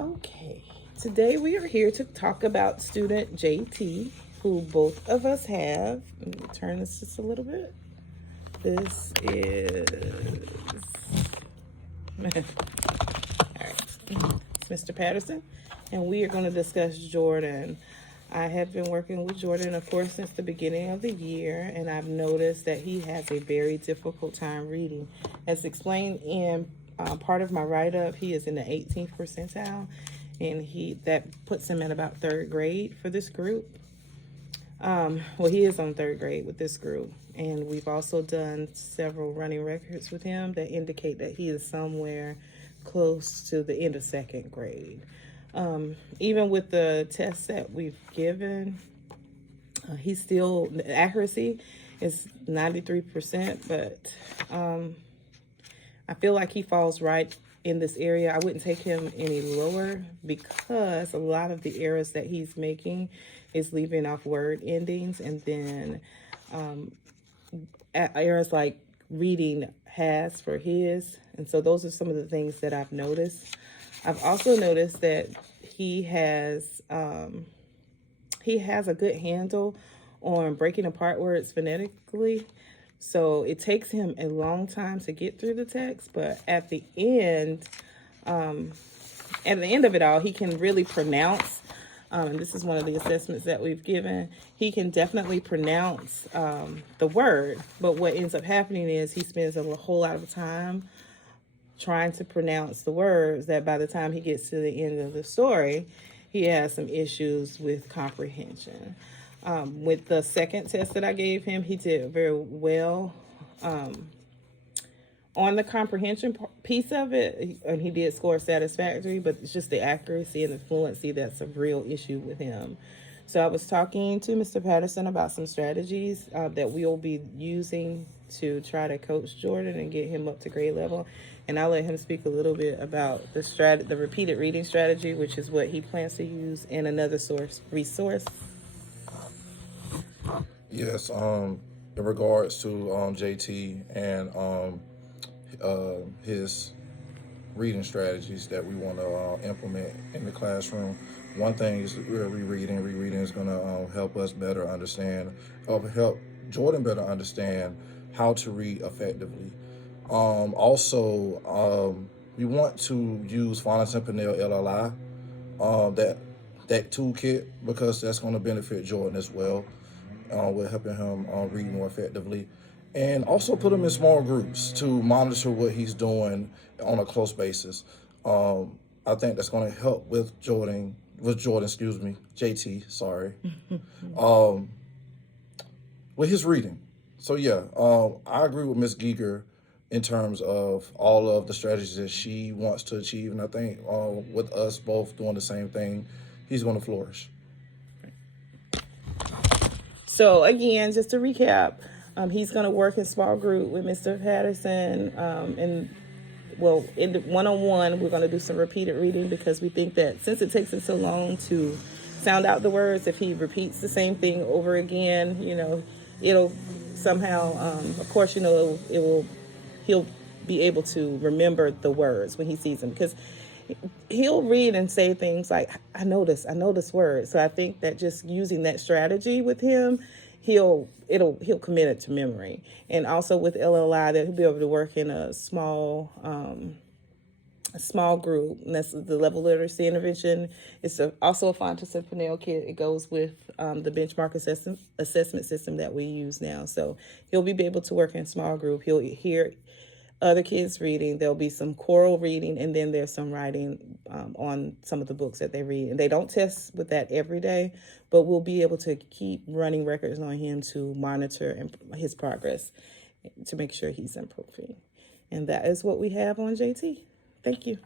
Okay, today we are here to talk about student JT, who both of us have. Let me turn this just a little bit. This is it's Mr. Patterson, and we are going to discuss Jordan. I have been working with Jordan, of course, since the beginning of the year, and I've noticed that he has a very difficult time reading. As explained in part of my write-up, he is in the 18th percentile, and that puts him at about third grade for this group. Well, he is on third grade with this group, and we've also done several running records with him that indicate that he is somewhere close to the end of second grade. Even with the tests that we've given, he's still, the accuracy is 93%, but I feel like he falls right in this area. I wouldn't take him any lower because a lot of the errors that he's making is leaving off word endings, and then errors like reading has for his. And so those are some of the things that I've noticed. I've also noticed that he has a good handle on breaking apart words phonetically. So it takes him a long time to get through the text, but at the end of it all, he can really pronounce. And this is one of the assessments that we've given. He can definitely pronounce the word, but what ends up happening is he spends a whole lot of time trying to pronounce the words that by the time he gets to the end of the story, he has some issues with comprehension. With the second test that I gave him, he did very well on the comprehension piece of it, and he did score satisfactory, but it's just the accuracy and the fluency that's a real issue with him. So I was talking to Mr. Patterson about some strategies that we'll be using to try to coach Jordan and get him up to grade level. And I'll let him speak a little bit about the repeated reading strategy, which is what he plans to use in another resource. Yes, in regards to JT and his reading strategies that we want to implement in the classroom. One thing is rereading. Rereading is going to help us better understand, help Jordan better understand how to read effectively. Also, we want to use Phonics and Pinnell LLI, that toolkit, because that's going to benefit Jordan as well. With helping him read more effectively. And also put him in small groups to monitor what he's doing on a close basis. I think that's going to help with JT, sorry, with his reading. So yeah, I agree with Ms. Giger in terms of all of the strategies that she wants to achieve. And I think with us both doing the same thing, he's going to flourish. So again, just to recap, he's going to work in small group with Mr. Patterson, in the one-on-one, we're going to do some repeated reading because we think that since it takes him so long to sound out the words, if he repeats the same thing over again, it'll somehow, of course, he'll be able to remember the words when he sees them, because he'll read and say things like, I know this word. So I think that just using that strategy with him, he'll commit it to memory. And also with LLI, that he'll be able to work in a small group, and that's the level literacy intervention. It's also a Phonics and Pinnell kit. It goes with the benchmark assessment system that we use now. So he'll be able to work in small group. He'll hear other kids reading. There'll be some choral reading, and then there's some writing on some of the books that they read. And they don't test with that every day, but we'll be able to keep running records on him to monitor his progress to make sure he's improving. And that is what we have on JT. Thank you.